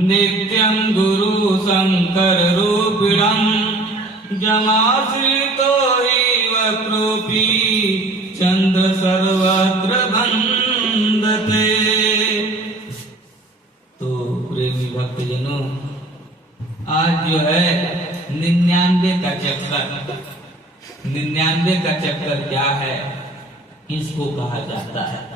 नित्यं गुरु शंकर रूपिणं जमाश्रितो हि वक्रूपी चंद्र सर्वत्र वंदते। तो प्रेमी भक्तजनों, आज जो है 99 का चक्कर, 99 का चक्कर क्या है, इसको कहा जाता है।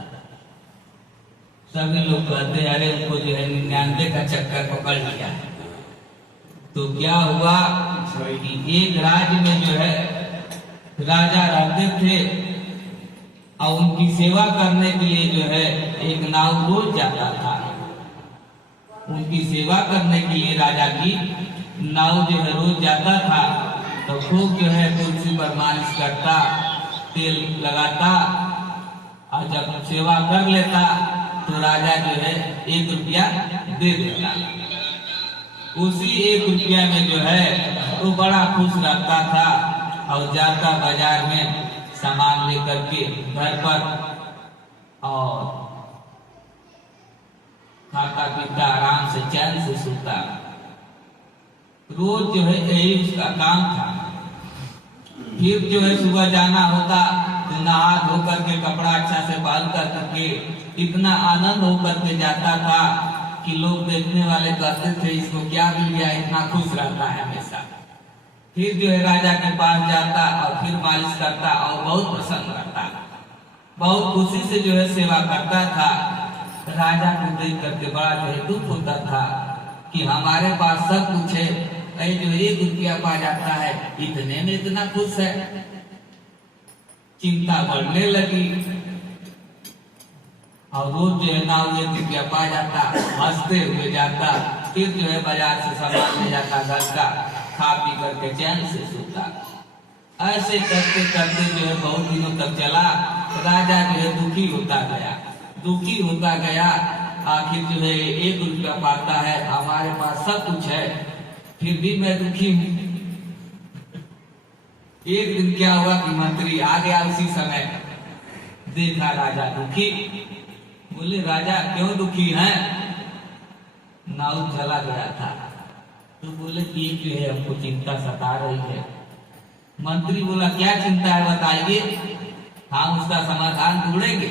सभी लोग कहते हैं अरे उनको जो है 99 का चक्कर पकड़ लिया। तो क्या हुआ कि एक राज्य में जो है राजा रहते थे और उनकी सेवा करने के लिए जो है एक नाव रोज जाता था। उनकी सेवा करने के लिए राजा की नाव जो है रोज जाता था। तो खूब जो है तुलसी पर मालिश करता, तेल लगाता और जब सेवा कर लेता तो राजा जो है 1 रुपया दे देता। उसी 1 रुपया में जो है वो बड़ा खुश रहता था और जाता बाजार में सामान लेकर के घर पर और खाता पीता आराम से चैन से सोता। रोज जो है यही उसका काम था। फिर जो है सुबह जाना होता तो नहा धो करके कपड़ा अच्छा से बाल करके इतना आनंद होकर के जाता था कि लोग देखने वाले कहते थे इसको क्या मिल गया, इतना खुश रहता है हमेशा। फिर जो है राजा के पास जाता और फिर मालिश करता और बहुत प्रसन्न रहता, बहुत खुशी से जो है सेवा करता था। राजा को देख करके बड़ा जो है दुख होता था कि हमारे पास सब कुछ है, जो 1 रुपया पा जाता है इतने में इतना खुश है। चिंता बढ़ने लगी और रोज जो है नाव 1 रुपया पा जाता, हंसते हुए जाता। फिर जो है बाजार से सामान ले जाता, घर का खा पी करके चैन से सोता। ऐसे करते करते जो है बहुत दिनों तक चला। राजा जो है दुखी होता गया, दुखी होता गया। आखिर जो है 1 रुपया पाता है, हमारे पास सब कुछ है, फिर भी मैं दुखी हूँ। एक दिन क्या हुआ कि मंत्री आ गया उसी समय। देखा राजा दुखी, बोले राजा क्यों दुखी हैं? नाव चला गया था। तो बोले कि जो है हमको चिंता सता रही है। मंत्री बोला क्या चिंता है बताइए, हम उसका समाधान ढूंढेंगे।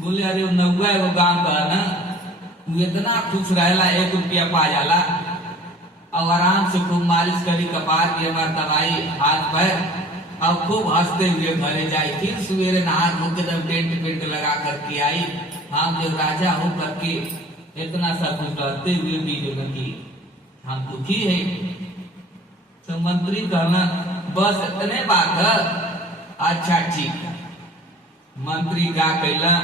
बोले अरे वो नौवा वो गांव का ना, वो इतना खुश रहेला 1 रुपया पा जाला और आराम से खूब मालिश करी, कपार की हमार दवाई हाथ पैर और खूब हंसते हुए घरे जाए। फिर सवेरे नहा धो के जब टेंट पेंट लगा करके आई, हम जो राजा हो करके इतना सब कुछ रहते हुए भी जो कि हम दुखी है। तो मंत्री कहना बस इतने बात है, अच्छा ठीक है। मंत्री का कहला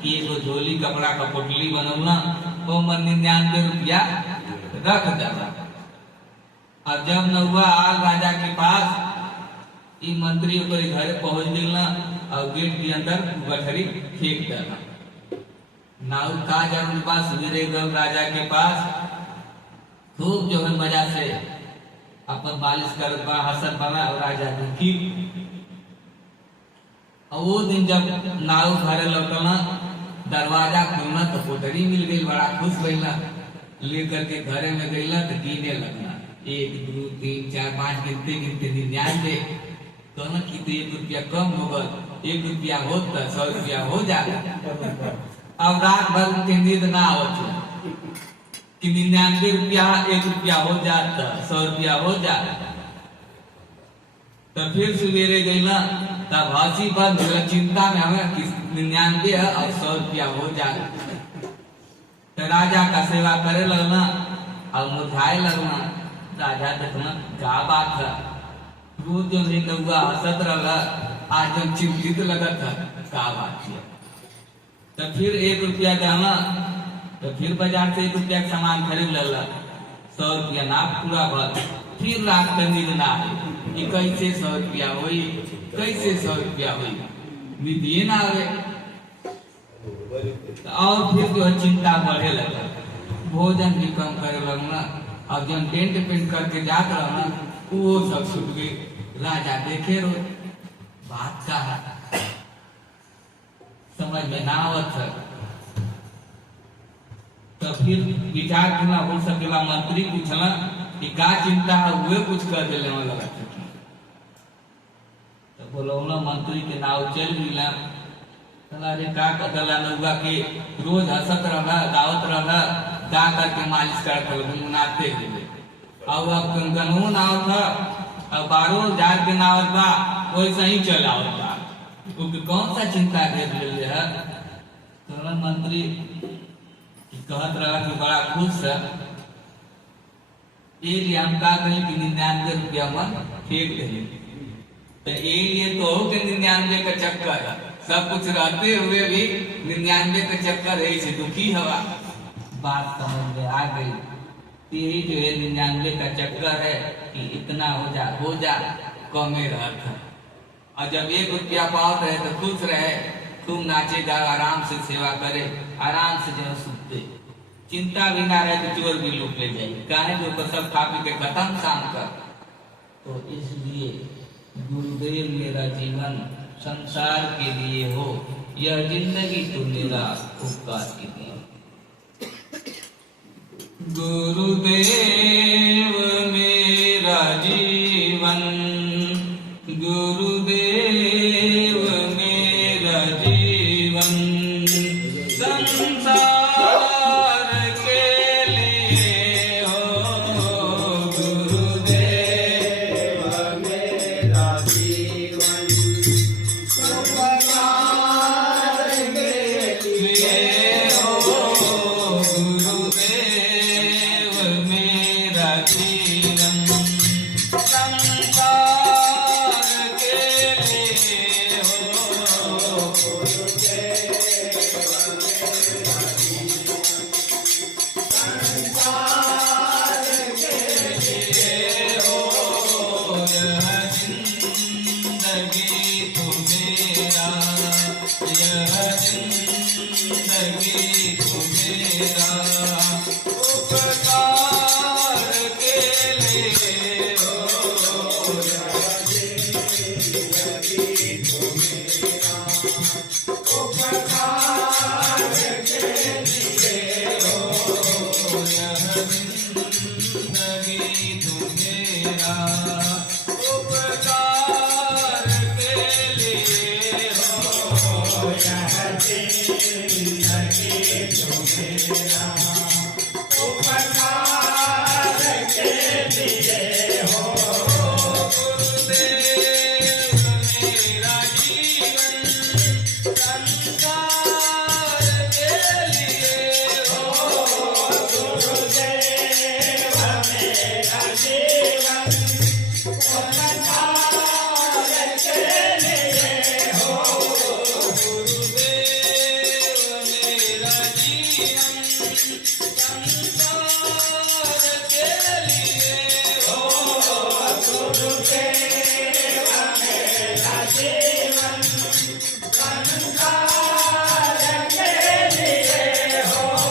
कि एगो झोली कपड़ा का पोटली बनौना, वो मन 99 रुपया रख देना। और जब नौवा आल राजा के पास, ई मंत्री ओकरे घर पहुंच गया और गेट के अंदर गठरी फेंक देना। नाउ का जब पास सवेरे गल राजा के पास, खूब जो है मजा से अपन मालिश कर हसन बना और राजा दुखी। और वो दिन जब नाव घरे लौटना, दरवाजा खुलना तो पोटरी मिल गई, बड़ा खुश भइला। लेकर के घरे में गईला तो गिने लगना 1 2 3 4 5 गिनते गिनते 99। तो ना कि 1 रुपया कम होगा, 1 रुपया होता 100 रुपया हो जाए। अब रात भर उनके नींद ना होती कि 99 रुपया 1 रुपया हो जाता, 100 रुपया हो जाए। तो फिर सवेरे गई ना तब हंसी बंद, चिंता में हमें 99 है और 100 रुपया हो जाए। तो राजा का सेवा करे लगना और मुझाए लगना। राजा देखना क्या बात है, रोज जो नौवा हंसत रहा, आज जब चिंतित लगत है क्या बात है। तो फिर 1 रुपया देना, तो फिर बाजार से 1 रुपया का सामान खरीद लेला, 100 रुपया ना पूरा भर। फिर रात का नींद ना आए कि कैसे 100 रुपया हुई, कैसे 100 रुपया हुई, नींद ना आवे। और फिर जो है चिंता बढ़े लगा, भोजन भी कम करे लगना। अब जब टेंट पेंट करके जात रहना, वो सब छूट गई। राजा देखे रो बात का है, समझ में ना आवत है। तो फिर विचार क्यों ना हो सकेला। मंत्री पूछला कि का चिंता है, हुए कुछ कर दिले लगा। तो बोलो ना मंत्री के नाव चल मिला। अरे का कदला नौगा के रोज हंसत रहना, दावत रहना, गा करके मालिश करते मुनाते हुए। अब कंगनू नाव था, अब बारो जार के नाव बा वैसा ही चला होता, क्योंकि कौन सा चिंता घेर ले है। तो मंत्री कहत रहा कि बड़ा खुश है, ये लिए हम का कहीं कि 99 रुपया में फेंक दे। तो ये लिए तो हो कि 99 का चक्कर है, सब कुछ रहते हुए भी 99 का चक्कर है, इसे दुखी हवा। बात समझ में आ गई। यही जो है 99 का चक्कर है कि इतना हो जा कमे रहता। और जब 1 रुपया पाओ रहे तो खुश रहे, तुम नाचेगा, आराम से सेवा करे, आराम से जो सुनते, चिंता भी ना रहे तो चोर भी लूट ले जाए, काहे जो सब खा पी के खत्म शाम कर। तो इसलिए गुरुदेव मेरा जीवन संसार के लिए हो, यह जिंदगी तो मेरा उपकार के लिए। गुरुदेव मेरा जीवन, गुरुदेव मेरा जीवन, संसार के लिए हो। गुरुदेव मेरा जीवन, संसार के लिए हो। गुरुदेव मेरा जीवन, संसार के लिए हो। जिंदगी तो मेरा उपकार के लिए हो। जिंदगी तो मेरा उपकार के लिए हो। जिंदगी तो मेरा उपकार के लिए हो। जिंदगी तो मेरा उपकार के लिए हो। गुरुदेव मेरा जीवन, संसार के लिए हो। गुरुदेव मेरा जीवन, संसार के लिए हो।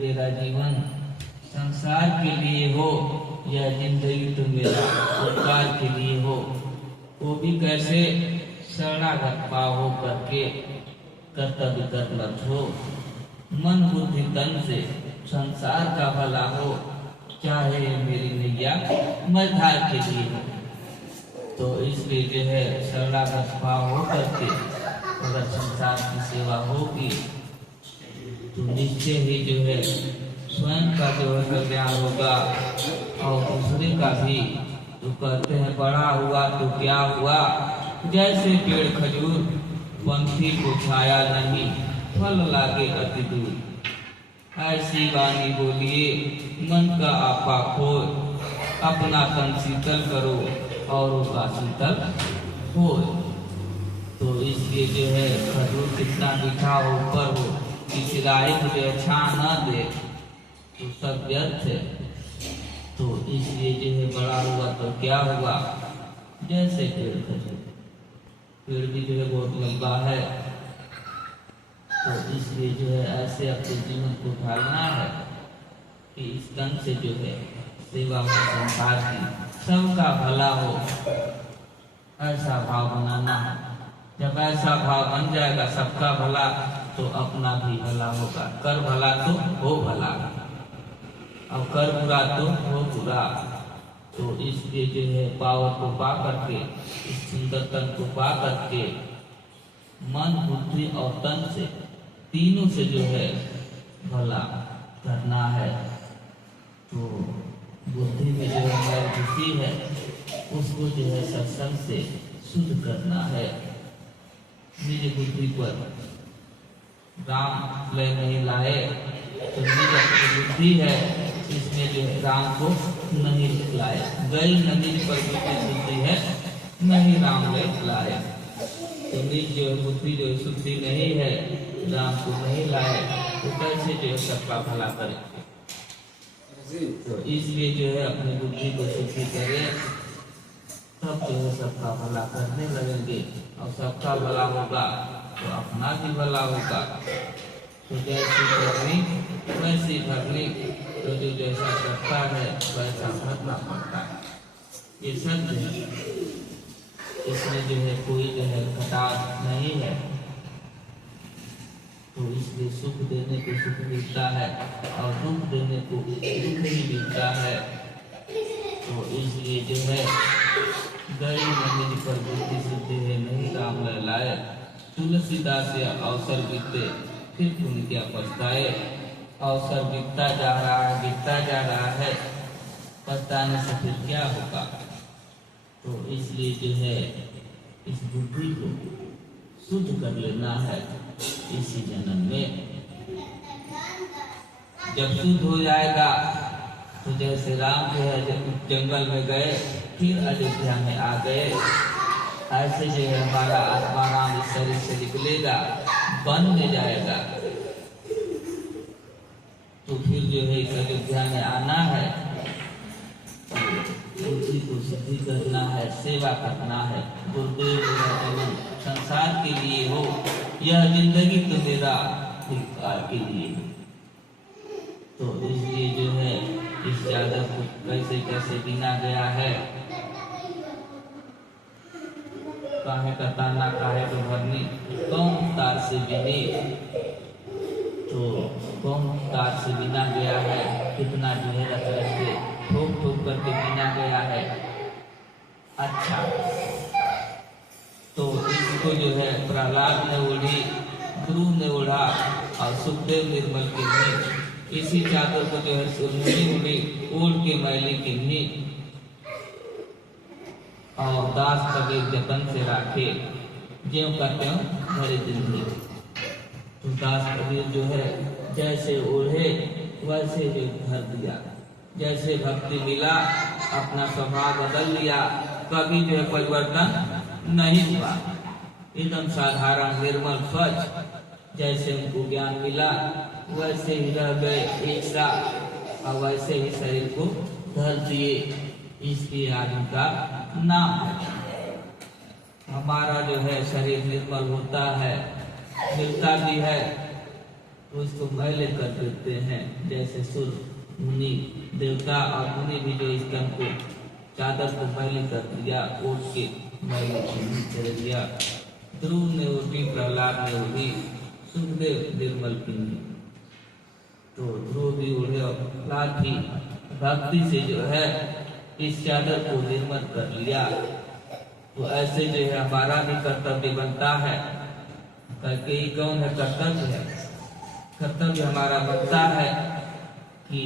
मेरा जीवन संसार के लिए हो, यह जिंदगी तो मेरा संसार के लिए हो, वो भी कैसे शरणागत भाव हो करके कर्तव्य कर्मठ हो, मन बुद्धि तन से संसार का भला हो, चाहे मेरी नैया मझधार के लिए हो। तो इसलिए जो है शरणागत भाव हो करके अगर संसार की सेवा होगी तो निश्चय ही जो है स्वयं का जो है कल्याण होगा और दूसरे का भी। तो कहते हैं बड़ा हुआ तो क्या हुआ, जैसे पेड़ खजूर पंथी को छाया नहीं, फल लागे अति दूर। ऐसी वाणी बोलिए मन का आपा खोए, अपना तन शीतल करो और का शीतल हो। तो इसलिए जो है खजूर कितना मीठा हो ऊपर हो, किसी राय को जो छा न दे तो सब व्यर्थ है। तो इसलिए जो है बड़ा हुआ तो क्या हुआ, जैसे पेड़ खजूर, पेड़ भी जो है बहुत लंबा है। तो इसलिए जो है ऐसे अपने जीवन को ढालना है कि इस ढंग से जो है सेवा में संसार की सबका भला हो, ऐसा भाव बनाना है। जब ऐसा भाव बन जाएगा सबका भला, तो अपना भी भला होगा। कर भला तो हो भला, और कर बुरा तो हो बुरा। तो इसलिए जो है पावर को पा करके, इस सुंदर तन को पा करके, मन बुद्धि और तन से तीनों से जो है भला करना है। तो बुद्धि में जो है बुद्धि है उसको जो है सत्संग से शुद्ध करना है। निज बुद्धि पर राम लय नहीं लाए, तो निज बुद्धि है इसमें जो है राम को नहीं लाए। गई नदी पर बुद्धि है नहीं राम लय लाए। तो निज जो है बुद्धि जो शुद्धि नहीं है, राम को नहीं लाए, तो कैसे जो है सबका भला करे। तो इसलिए जो है अपनी बुद्धि को शुद्धि करे, तब जो है सबका भला करने लगेंगे, और सबका भला होगा तो अपना भी भला होगा। तो जैसी करनी वैसी भरनी, तो जो जैसा करता है वैसा भरना पड़ता है। ये सत्य है, इसमें जो है कोई जो है घटाव नहीं है। तो इसलिए सुख देने को सुख मिलता है और दुख देने को दुख ही मिलता है। तो इसलिए जो है गई नदी पर बुद्धि शुद्धि है नहीं राम लय लाए। तुलसीदास या अवसर बीते फिर पुण्य क्या पछताए। अवसर बीतता जा रहा है, बीतता जा रहा है, पछताने से फिर क्या होगा। तो इसलिए जो है इस बुद्धि को शुद्ध कर लेना है इसी जन्म में। जब शुद्ध हो जाएगा तो जैसे राम जो है जब जंगल में गए फिर अयोध्या में आ गए, ऐसे जो है हमारा आत्मा राम इस शरीर से निकलेगा, वन में जाएगा, तो फिर जो है इस अयोध्या में आना है, बुद्धि को सिद्धि करना है, सेवा करना है। गुरुदेव मेरा जीवन संसार के लिए हो, यह जिंदगी तो मेरा काल के लिए हो। तो इसलिए जो है इस चादर को कैसे कैसे बिना गया है, काहे का ताना काहे को भरनी, कौन तार से बिने। तो कौन तार से बिना गया है, कितना जो है रख रख के ठोक ठोक करके बिना गया है। अच्छा, तो इसको जो है प्रहलाद ने ओढ़ी, ध्रुव ने ओढ़ा और सुखदेव निर्मल किन्ही, इसी चादर को जो है उड़ी ओढ़ के मैली किन्ही, और दास कबीर जतन से राखे, ज्यों का त्यों भरे जिंदगी। तो दास कबीर जो है जैसे ओढ़े वैसे जो भर दिया, जैसे भक्ति मिला अपना स्वभाव बदल लिया, कभी जो है परिवर्तन नहीं हुआ, एकदम साधारण निर्मल स्वच्छ। जैसे उनको ज्ञान मिला वैसे ही रह गए एक सा, और वैसे ही शरीर को धर दिए। इसलिए आज उनका नाम है। हमारा जो है शरीर निर्मल होता है, मिलता भी है तो उसको मैले कर देते हैं। जैसे सुर मुनि देवता और मुनि भी जो इस तन को चादर को मैले कर दिया, ओढ़ के मैले कर दिया। ध्रुव ने उठी, प्रहलाद ने उठी, सुखदेव निर्मल पिंडी, तो ध्रुव भी उड़े और प्रहलाद भी भक्ति से जो है इस चादर को निर्मल कर लिया। तो ऐसे जो है हमारा भी कर्तव्य बनता है। करके कौन है कर्तव्य है? कर्तव्य हमारा बनता है कि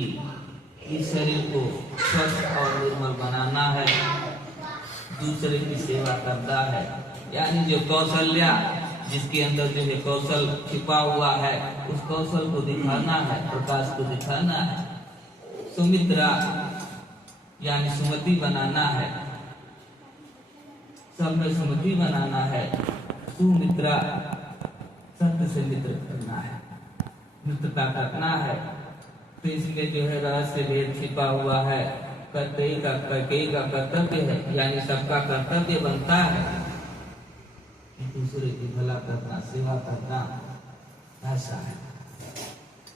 इस शरीर को स्वस्थ और निर्मल बनाना है, दूसरे की सेवा करना है। यानी जो कौशल्या, जिसके अंदर जो है कौशल छिपा हुआ है, उस कौशल को दिखाना है, प्रकाश को दिखाना है। सुमित्रा यानी सुमति बनाना है, सब में सुमति बनाना है। सुमित्रा सत्य से मित्र करना है, मित्रता करना है। तो इसमें जो है रहस्य भेद छिपा हुआ है। कैकेयी का कर्तव्य है, यानी सबका कर्तव्य बनता है कि दूसरे की भला करना, सेवा करना, ऐसा है।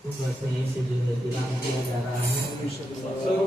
तो बस यहीं से जो है विराम किया जा रहा है।